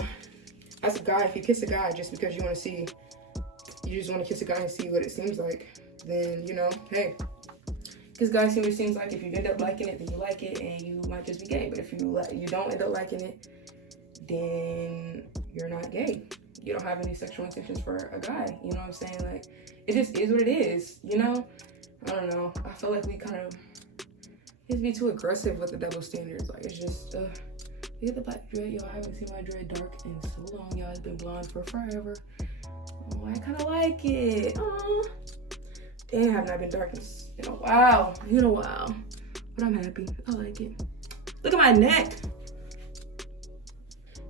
as a guy, if you kiss a guy just because you just want to kiss a guy and see what it seems like, then, you know, hey, because guys see what it seems like. If you end up liking it, then you like it, and you might just be gay. But if you don't end up liking it, then you're not gay. You don't have any sexual intentions for a guy. You know what I'm saying? Like, it just is what it is, you know? I don't know. I feel like we kind of need to be too aggressive with the double standards. Like, it's just, look at the black dread. Yo, I haven't seen my dread dark in so long, y'all. It's been blonde for forever. Oh, I kind of like it. Aw. Damn, have not been dark in a while. But I'm happy. I like it. Look at my neck.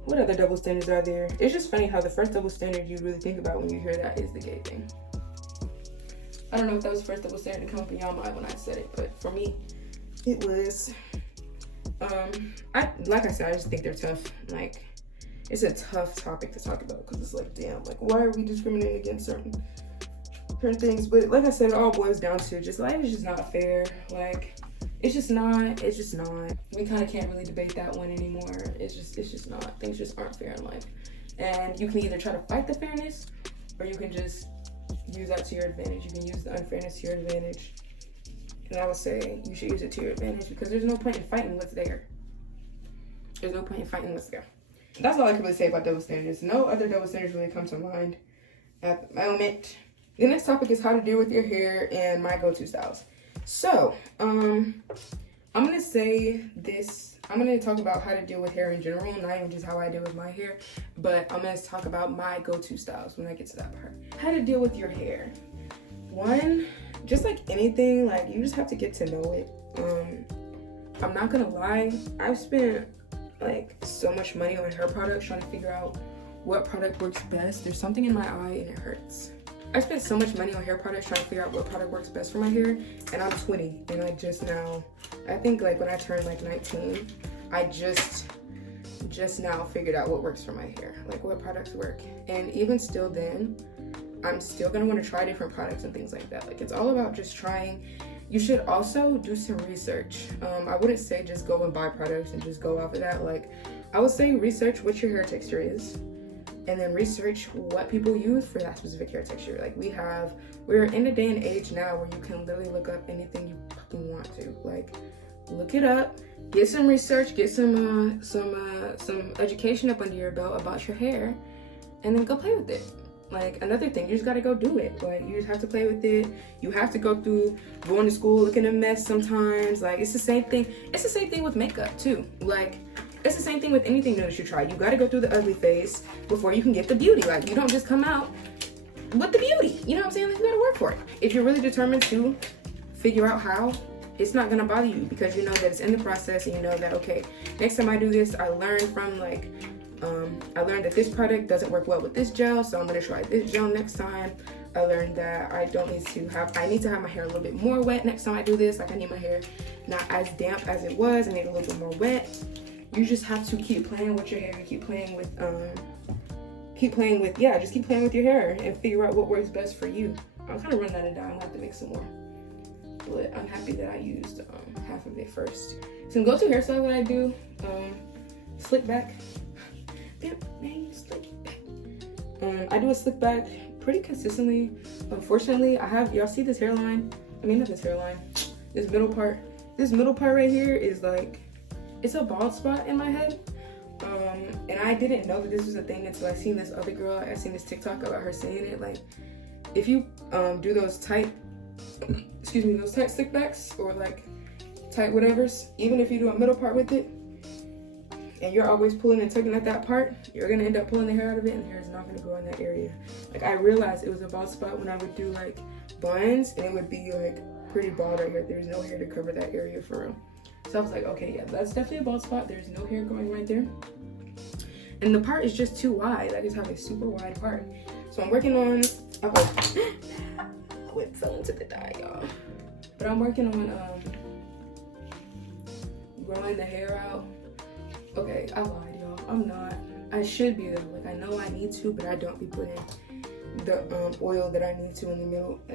What other double standards are there? It's just funny how the first double standard you really think about when you hear that is the gay thing. I don't know if that was the first double standard to come up in y'all mind when I said it, but for me, it was. Like I said, I just think they're tough. Like, it's a tough topic to talk about because it's like, damn, like, why are we discriminating against certain things? But like I said, it all boils down to just life is just not fair. Like, it's just not. We kind of can't really debate that one anymore. It's just not. Things just aren't fair in life. And you can either try to fight the fairness, or you can just use that to your advantage. You can use the unfairness to your advantage. And I would say you should use it to your advantage because there's no point in fighting what's there. There's no point in fighting what's there. That's all I can really say about double standards. No other double standards really come to mind at the moment. The next topic is how to deal with your hair and my go-to styles. So, I'm going to say this. I'm going to talk about how to deal with hair in general, not even just how I deal with my hair, but I'm going to talk about my go-to styles when I get to that part. How to deal with your hair. One, just like anything, like, you just have to get to know it. I'm not going to lie. I've spent like so much money on hair products trying to figure out what product works best. There's something in my eye and it hurts. I spent so much money on hair products trying to figure out what product works best for my hair, and I'm 20, and I think like when I turned like 19, I just now figured out what works for my hair, like what products work. And even still then, I'm still gonna want to try different products and things like that. Like, it's all about just trying. You should also do some research. I wouldn't say just go and buy products and just go off of that. Like, I would say research what your hair texture is, and then research what people use for that specific hair texture. Like, we're in a day and age now where you can literally look up anything you fucking want to. Like, look it up, get some research, get some education up under your belt about your hair, and then go play with it. Like, another thing, you just gotta go do it. Like, you just have to play with it. You have to go through going to school, looking a mess sometimes. Like, it's the same thing. It's the same thing with makeup too. Like, it's the same thing with anything new that you try. You gotta go through the ugly phase before you can get the beauty. Like, you don't just come out with the beauty. You know what I'm saying? Like, you gotta work for it. If you're really determined to figure out how, it's not gonna bother you because you know that it's in the process, and you know that, okay, next time I do this, I learned that this product doesn't work well with this gel, so I'm gonna try this gel next time. I learned that I need to have my hair a little bit more wet next time I do this. Like, I need my hair not as damp as it was. I need a little bit more wet. You just have to keep playing with your hair, keep playing with your hair and figure out what works best for you. I'm kind of running out of dye. I'm gonna have to make some more. But I'm happy that I used half of it first. Some go-to hairstyle that I do, slick back. I do a slick back pretty consistently. Unfortunately, y'all see this hairline? I mean, not this hairline. This middle part. This middle part right here is like, it's a bald spot in my head. And I didn't know that this was a thing until I seen this other girl. I seen this TikTok about her saying it. Like, if you do those tight, those tight slick backs or like tight whatevers, even if you do a middle part with it, and you're always pulling and tugging at that part, you're gonna end up pulling the hair out of it, and the hair is not gonna grow in that area. Like, I realized it was a bald spot when I would do like buns, and it would be like pretty bald right here. There's no hair to cover that area for real. So I was like, okay, yeah, that's definitely a bald spot. There's no hair growing right there. And the part is just too wide. I just have a super wide part. So I'm working on, it fell into the dye, y'all. But I'm working on growing the hair out. Okay, I lied, y'all. I'm not. I should be though. Like, I know I need to, but I don't be putting the oil that I need to in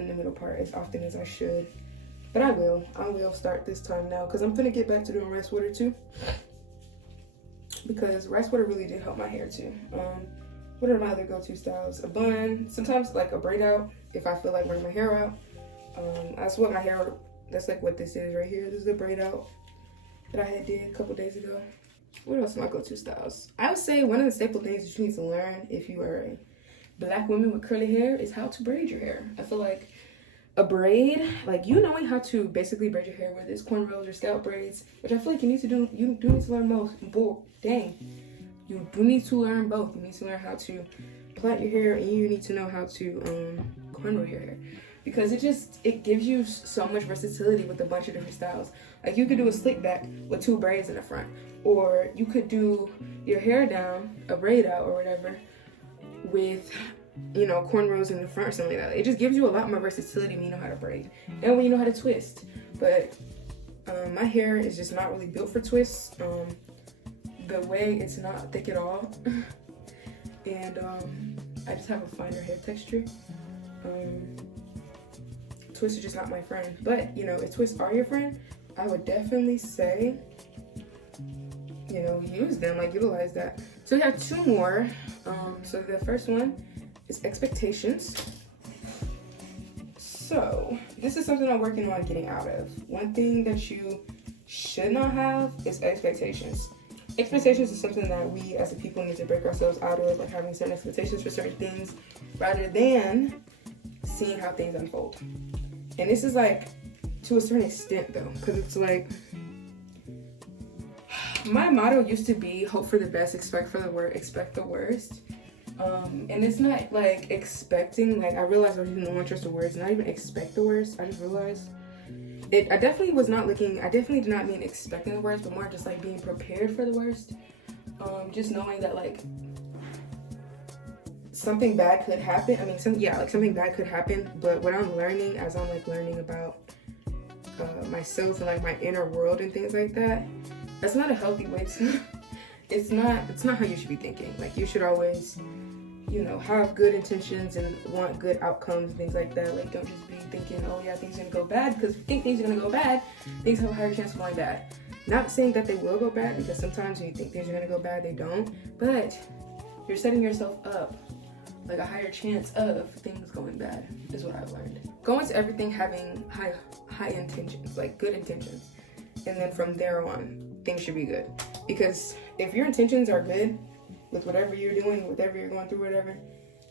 the middle part as often as I should. But I will start this time now, because I'm gonna get back to doing rice water too. Because rice water really did help my hair too. What are my other go-to styles? A bun, sometimes like a braid out if I feel like wearing my hair out. That's like what this is right here. This is a braid out that I had did a couple days ago. What else are my go-to styles? I would say one of the staple things that you need to learn if you are a Black woman with curly hair is how to braid your hair. I feel like a braid, like you knowing how to basically braid your hair, whether it's cornrows or scalp braids, which I feel like you do need to learn both. You do need to learn both. You need to learn how to plait your hair, and you need to know how to cornrow your hair, because it gives you so much versatility with a bunch of different styles. Like, you could do a slick back with 2 braids in the front, or you could do your hair down, a braid out or whatever, with, you know, cornrows in the front or something like that. It just gives you a lot more versatility when you know how to braid and when you know how to twist. But my hair is just not really built for twists. The way it's not thick at all, and I just have a finer hair texture. Twists are just not my friend. But, you know, if twists are your friend, I would definitely say, you know, use them, like utilize that. So we have 2 more. So the first one is expectations. So this is something I'm working on getting out of. One thing that you should not have is expectations. Expectations is something that we as a people need to break ourselves out of, like having certain expectations for certain things rather than seeing how things unfold. And this is like to a certain extent though, because it's like, my motto used to be hope for the best, expect the worst. And it's not like expecting, like I realized I was using the one trust the words, not even expect the worst. I just realized I definitely did not mean expecting the worst, but more just like being prepared for the worst. Just knowing that like something bad could happen. I mean, something bad could happen, but what I'm learning as I'm like learning about myself and like my inner world and things like that, that's not a healthy way to, it's not how you should be thinking. Like, you should always, you know, have good intentions and want good outcomes and things like that. Like, don't just be thinking, oh yeah, things are gonna go bad, because if you think things are gonna go bad, things have a higher chance of going bad. Not saying that they will go bad, because sometimes when you think things are gonna go bad, they don't, but you're setting yourself up like a higher chance of things going bad, is what I've learned. Go into everything having high intentions, like good intentions, and then from there on, things should be good. Because if your intentions are good with whatever you're doing, whatever you're going through, whatever,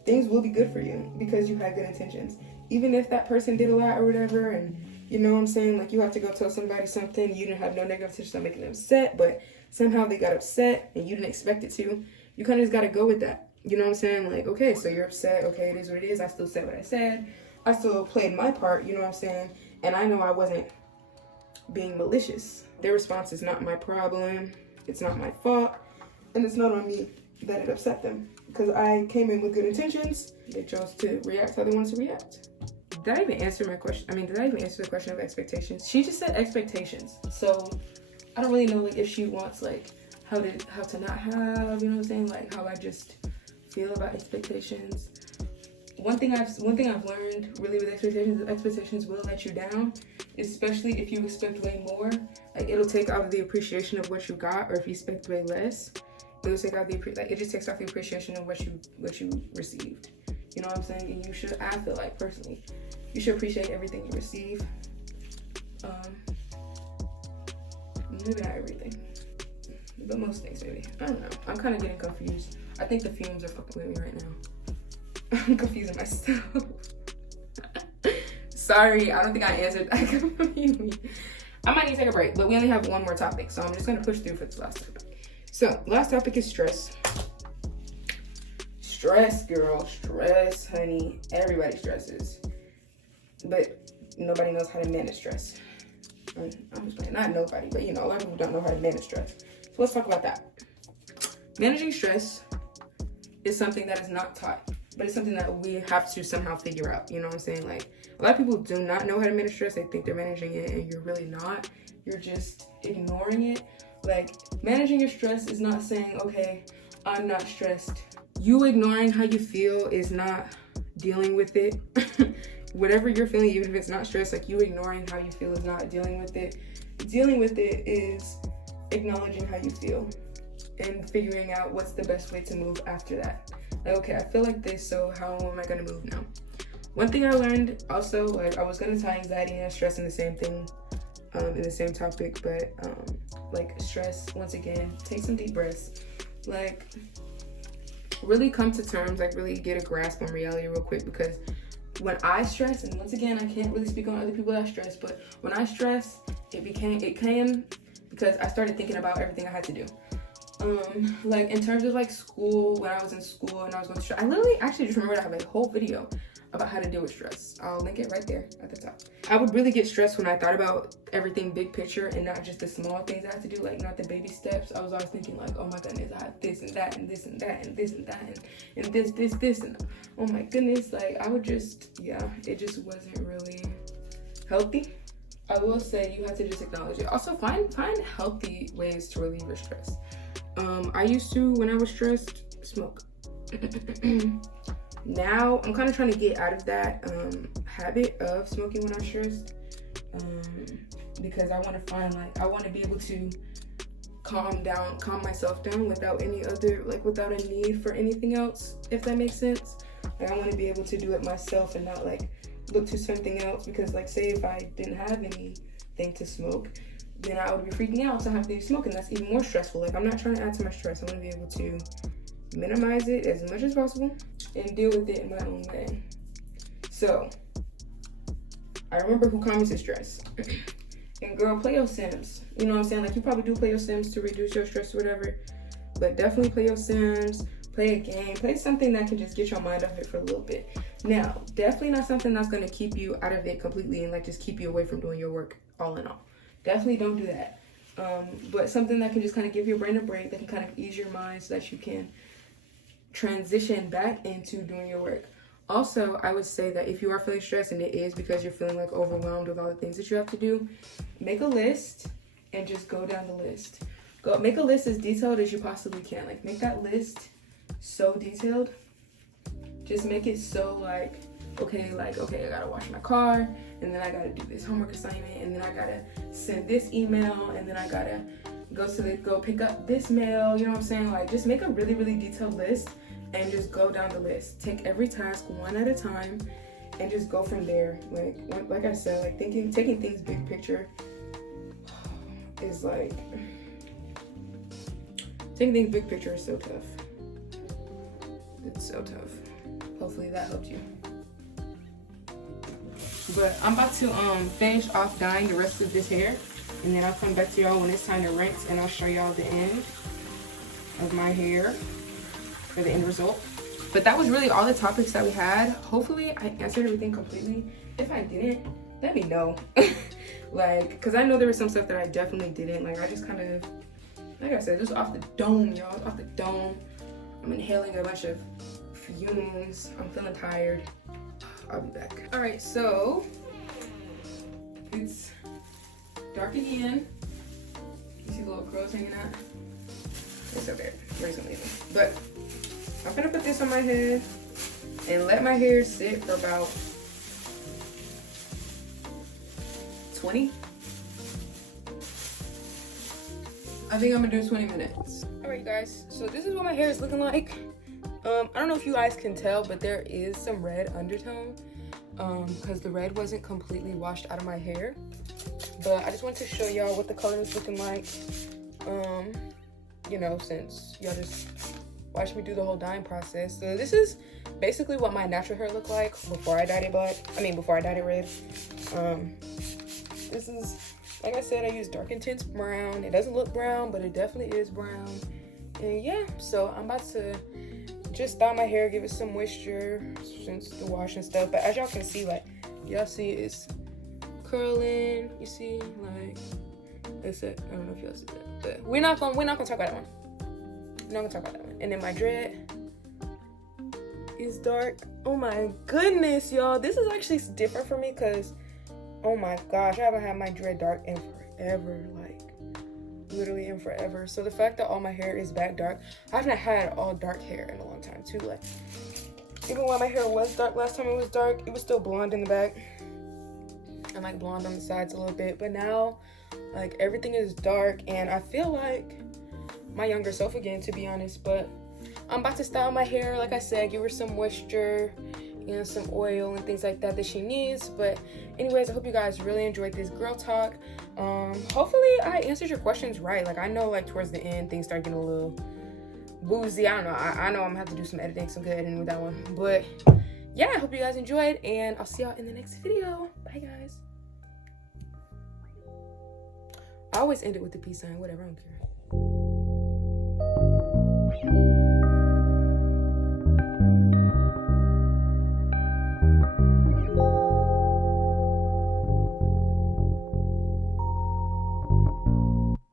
things will be good for you because you had good intentions. Even if that person did a lot or whatever, and you know what I'm saying, like you have to go tell somebody something, you didn't have no negative intention of making them upset, but somehow they got upset and you didn't expect it to, you kind of just got to go with that. You know what I'm saying? Like, okay, so you're upset, okay, it is what it is, I still said what I said, I still played my part, you know what I'm saying, and I know I wasn't being malicious. Their response is not my problem, it's not my fault, and it's not on me that it upset them, because I came in with good intentions. They chose to react how they wanted to react. Did I even answer my question? I mean, did I even answer the question of expectations? She just said expectations, so I don't really know like if she wants like how to not have, you know what I'm saying, like how I just feel about expectations, one thing I've learned really with expectations will let you down, especially if you expect way more. Like, it'll take out the appreciation of what you got, or if you expect way less, it'll take out it just takes off the appreciation of what you received. You know what I'm saying? And you should, I feel like personally, you should appreciate everything you receive. Maybe not everything, but most things maybe. I don't know. I'm kind of getting confused. I think the fumes are fucking with me right now. I'm confusing myself. Sorry, I don't think I answered that completely. I might need to take a break, but we only have one more topic, so I'm just gonna push through for this last topic. So, last topic is stress. Stress, girl. Stress, honey. Everybody stresses. But nobody knows how to manage stress. I'm just playing. Not nobody, but a lot of people don't know how to manage stress. So let's talk about that. Managing stress is something that is not taught, but it's something that we have to somehow figure out. You know what I'm saying? Like, a lot of people do not know how to manage stress. They think they're managing it, and you're really not. You're just ignoring it. Like, managing your stress is not saying, okay, I'm not stressed. You ignoring how you feel is not dealing with it. Whatever you're feeling, even if it's not stress, like, you ignoring how you feel is not dealing with it. Dealing with it is acknowledging how you feel and figuring out what's the best way to move after that. Like, okay, I feel like this, so how am I gonna move now? One thing I learned also, like, I was gonna tie anxiety and stress in the same thing, in the same topic, but like, stress, once again, take some deep breaths. Like, really come to terms, like, really get a grasp on reality real quick, because when I stress, and once again, I can't really speak on other people that stress, but when I stress, it came because I started thinking about everything I had to do. Like, in terms of, like, school, when I was in school and I was going to stress, I literally actually just remembered I have a whole video about how to deal with stress. I'll link it right there at the top. I would really get stressed when I thought about everything big picture and not just the small things I have to do, like, not the baby steps. I was always thinking, like, oh my goodness, I have this and that and this and that and this and that and this and oh my goodness, like, I would just, it just wasn't really healthy. I will say you have to just acknowledge it. Also, find healthy ways to relieve your stress. I used to, when I was stressed, smoke. Now I'm kind of trying to get out of that habit of smoking when I'm stressed, because I want to find, like, I want to be able to calm myself down without any other, like, without a need for anything else, if that makes sense. Like, I want to be able to do it myself and not, like, look to something else, because, like, say if I didn't have anything to smoke, then I would be freaking out to have to be smoking. That's even more stressful. Like, I'm not trying to add to my stress. I want to be able to minimize it as much as possible and deal with it in my own way. So, I remember who commented stress. And girl, play your Sims. You know what I'm saying? Like, you probably do play your Sims to reduce your stress or whatever, but definitely play your Sims, play a game, play something that can just get your mind off it for a little bit. Now, definitely not something that's going to keep you out of it completely and, like, just keep you away from doing your work all in all. Definitely don't do that. But something that can just kind of give your brain a break, that can kind of ease your mind so that you can transition back into doing your work. Also, I would say that if you are feeling stressed and it is because you're feeling, like, overwhelmed with all the things that you have to do, make a list and just go down the list. Go make a list as detailed as you possibly can. Like, make that list so detailed. Just make it so, like, okay, I gotta wash my car, and then I gotta do this homework assignment, and then I gotta send this email, and then I gotta go pick up this mail. You know what I'm saying? Like, just make a really, really detailed list and just go down the list. Take every task one at a time and just go from there. Like I said, like, taking things big picture is like, taking things big picture is so tough. It's so tough. Hopefully that helped you. But I'm about to finish off dyeing the rest of this hair, and then I'll come back to y'all when it's time to rinse, and I'll show y'all the end of my hair, or the end result. But that was really all the topics that we had. Hopefully I answered everything completely. If I didn't, let me know. Like, because I know there was some stuff that I definitely didn't. Like, I just kind of, like I said, just off the dome, y'all. Off the dome. I'm inhaling a bunch of fumes. I'm feeling tired. I'll be back. All right, so it's dark again. You see the little crows hanging out? It's okay. Where's gonna leave it? But I'm gonna put this on my head. and let my hair sit for about 20. I think I'm gonna do 20 minutes. All right, guys, so this is what my hair is looking like. I don't know if you guys can tell, but there is some red undertone because the red wasn't completely washed out of my hair. But I just wanted to show y'all what the color is looking like. You know, since y'all just watched me do the whole dyeing process. So this is basically what my natural hair looked like before I dyed it black. I mean, before I dyed it red. This is, like I said, I use dark intense brown. It doesn't look brown, but it definitely is brown. And yeah, so I'm about to just dye my hair, give it some moisture since the wash and stuff. But as y'all can see, like, y'all see it's curling. You see, like, it's it. I don't know if y'all see that, but we're not gonna talk about that one. We're not gonna talk about that one. And then my dread is dark. Oh my goodness, y'all, this is actually different for me because, oh my gosh, I haven't had my dread dark in forever, like literally in forever. So the fact that all my hair is back dark, I haven't had all dark hair in a long time too. Like, even when my hair was dark last time it was dark, it was still blonde in the back and like blonde on the sides a little bit. But now, like, everything is dark and I feel like my younger self again, to be honest. But I'm about to style my hair, like I said, give her some moisture and some oil and things like that that she needs. But anyways, I hope you guys really enjoyed this girl talk. Hopefully I answered your questions right. Like, I know, like, towards the end things start getting a little boozy. I don't know. I know I'm gonna have to do some editing, some good editing with that one. But yeah, I hope you guys enjoyed, and I'll see y'all in the next video. Bye, guys. I always end it with the peace sign. Whatever, I don't care.